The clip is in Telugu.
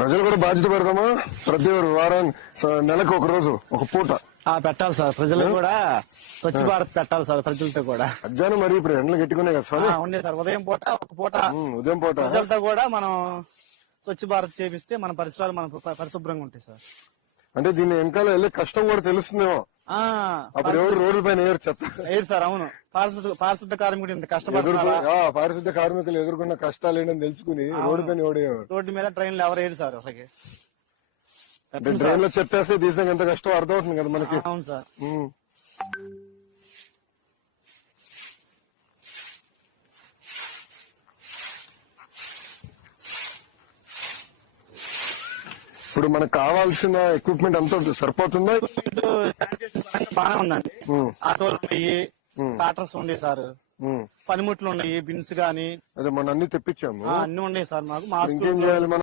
ప్రజలు కూడా బాధ్యత పెడదామా? ప్రతి వారం నెలకు ఒక రోజు ఒక పూట పెట్టాలి సార్. ప్రజలు కూడా స్వచ్ఛ భారత్ పెట్టాలి సార్. ప్రజలతో కూడా మధ్యాహ్నం మరి ఇప్పుడు ఎండలు గట్టుకునే కదా సార్. ఉండే సార్. ఉదయం పూట ఒక పూట ఉదయం పూట ప్రజలతో కూడా మనం స్వచ్ఛ భారత్ చేపిస్తే మన పరిసరాలు మన పరిశుభ్రంగా ఉంటాయి సార్. అంటే దీని వెనకాల వెళ్ళే కష్టం కూడా తెలుస్తుందేమో. అప్పుడు ఎవరు రోడ్ల పైన వేయరు చెత్త వేయరు సార్. అవును, పారిశుద్ధ కార్మికుడు ఇంత కష్టపడుతున్నారు. పారిశుద్ధ కార్మికులు ఎదుర్కొన్న కష్టాలు ఏంటని తెలుసుకుని రోడ్డు పైన ఎవడేవారు. రోడ్డు మీద ట్రైన్లు ఎవరు వేయరు సార్. అసలు ట్రైన్ లో చెప్పేస్తే తీసాక ఎంత కష్టం అర్థమవుతుంది కదా మనకి. అవును సార్. ఇప్పుడు మనకు కావాల్సిన ఎక్విప్మెంట్ అంతా సరిపోతుందా? బాగానే ఉందండి. ఆటోలు ఉన్నాయి, ట్రాక్టర్స్ ఉన్నాయి సార్, పనిముట్లు ఉన్నాయి, బిన్స్ గానీ అదే మన అన్ని తెప్పించాము. అన్ని ఉన్నాయి సార్. మాకు ఇంకేం చేయాలి మనం?